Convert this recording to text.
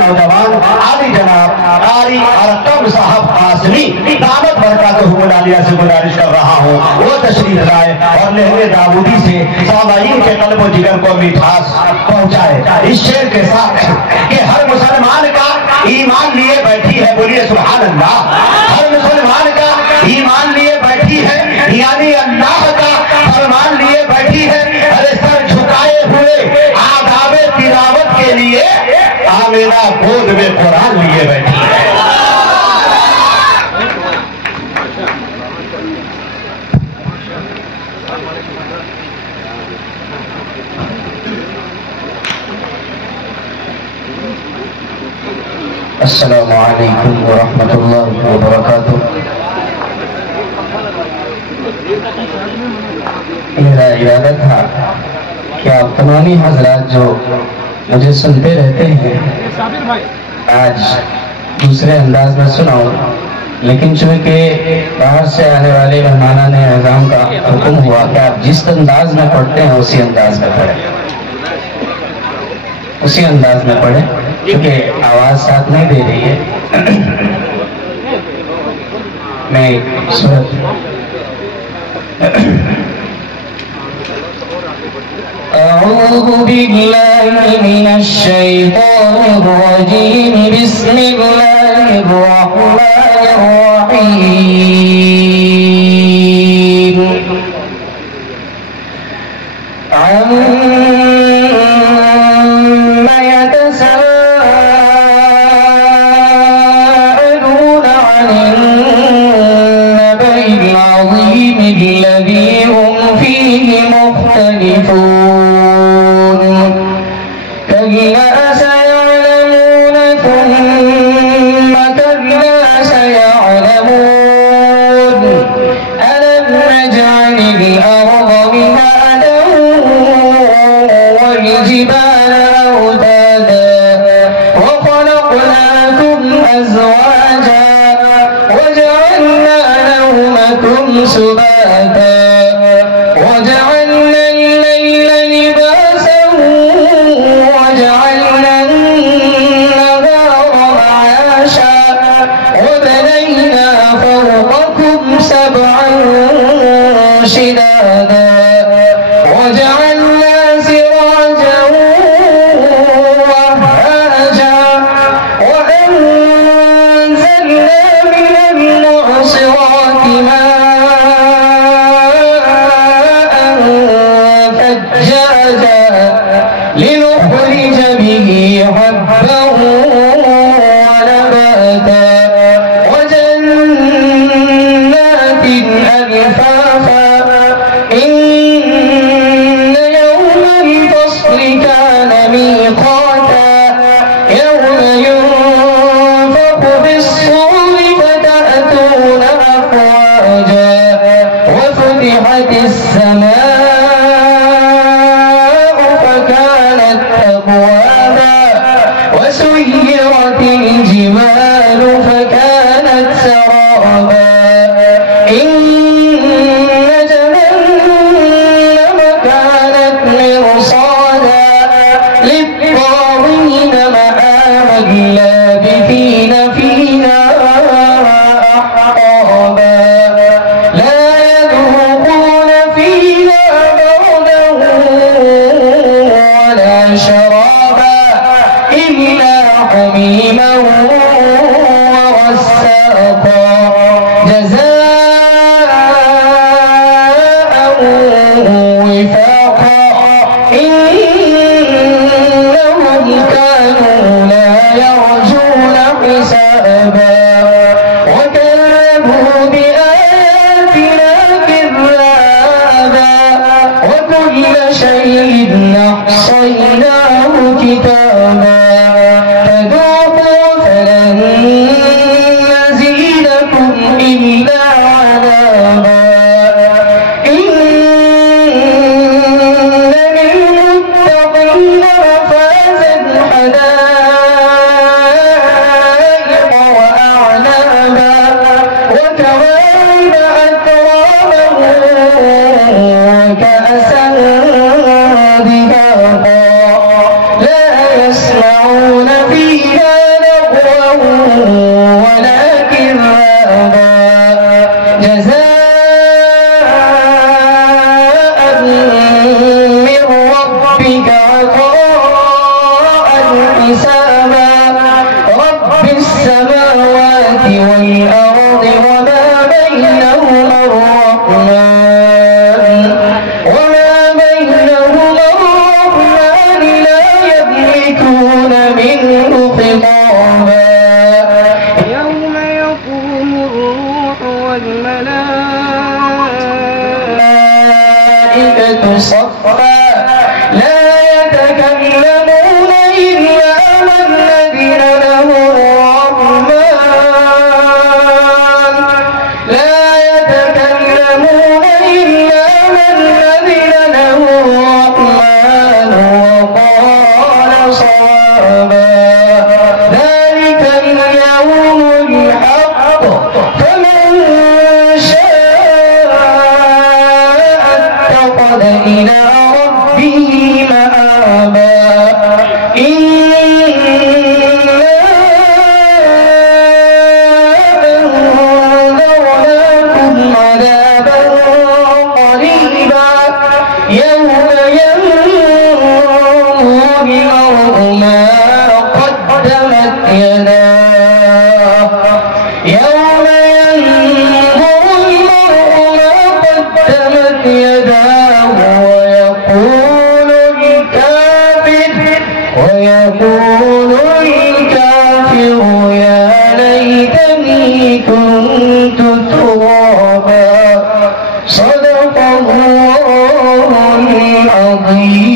नौजवान आली जनाब कारी अरकम साहब कासमी दामद बरकातहू आलिया से गुजारिश कर रहा हूँ वो तशरीफ लाए और लहरे दाऊदी से सामाईन के कल्ब व जिगर को मिठास पहुँचाए इस शेर के साथ कि हर मुसलमान का ईमान लिए बैठी है, बोलिए सुभान अल्लाह। हर मुसलमान का ईमान लिए बैठी है, यानी अल्लाह का फरमान लिए बैठी है। अरे सर झुकाए हुए आदाबे तिलावत के लिए आमिना गोद में कुरान लिए बैठी है। अस्सलामु अलैकुम व रहमतुल्लाहि व बरकातुहू। मेरा इरादा था कि आप तमामी हजरात जो मुझे सुनते रहते हैं आज दूसरे अंदाज में सुनाऊं, लेकिन चूंकि बाहर से आने वाले मेहमानान निज़ाम का हुक्म हुआ कि आप जिस अंदाज में पढ़ते हैं उसी अंदाज में पढ़ें, उसी अंदाज में पढ़ें, क्योंकि आवाज साथ नहीं दे रही है। मैं सूरत अऊज़ु बिल्लाहि मिनश शैतानिर रजीम बिस्मिल्लाहिर रहमानिर रहीम الذي هم فيه مختلفون كلا سيعلمون ثم كلا سيعلمون ألم نجعل الأرض مهادا والجبال أوتادا وخلقناكم أزواجا وجعلنا نومكم سباتا وجعلنا الليل لباسا وجعلنا النهار معاشا وبنينا فوقكم سبعا شدادا وجعلنا سراجا وهاجا وأنزلنا من المعصرات لنخرج به حبا ونباتا وجنات ألفافا إن يوم الفصل كان ميقاتا يوم ينفخ بالصور فتأتون أفواجا وفتحت السماء وسيرت الجبال فكانت سرابا إن جهنم كانت مرصادا للطاغين مآبا لابثين فيها أحقابا لا يذوقون فيها بردا ولا شرابا إلا حميما وغساقا جزاء وفاقا إنهم كانوا لا يرجون حسابا وكذبوا بآياتنا كذابا وكل شيء أحصيناه كتابا فذوقوا فلن نزيدكم إلا عذابا إن للمتقين مفازا حدائق وأعنابا وكواعب أترابا وكأسا دهاقا لا يسمعون فيها فيها لغوا ولا كذابا جزاء من ربك عطاء حسابا رب السماوات والأرض وما بينهما الرحمن لا يملكون منه خطابا يوم يقوم الروح والملائكة صفا لا يتكلمون إلا من أذن له الرحمن لا يتكلمون إلا من أذن له الرحمن وقال صوابا ذلك اليوم الحق فمن شاء اتخذ إلى ربه مآبا إنا أنذرناكم عذابا قريبا يوم ينظر المرء ما قدمت يداه يوم ينظر المرء ما قدمت يداه ويقول الكافر يا ليتني كنت ترابا صدق الله العظيم.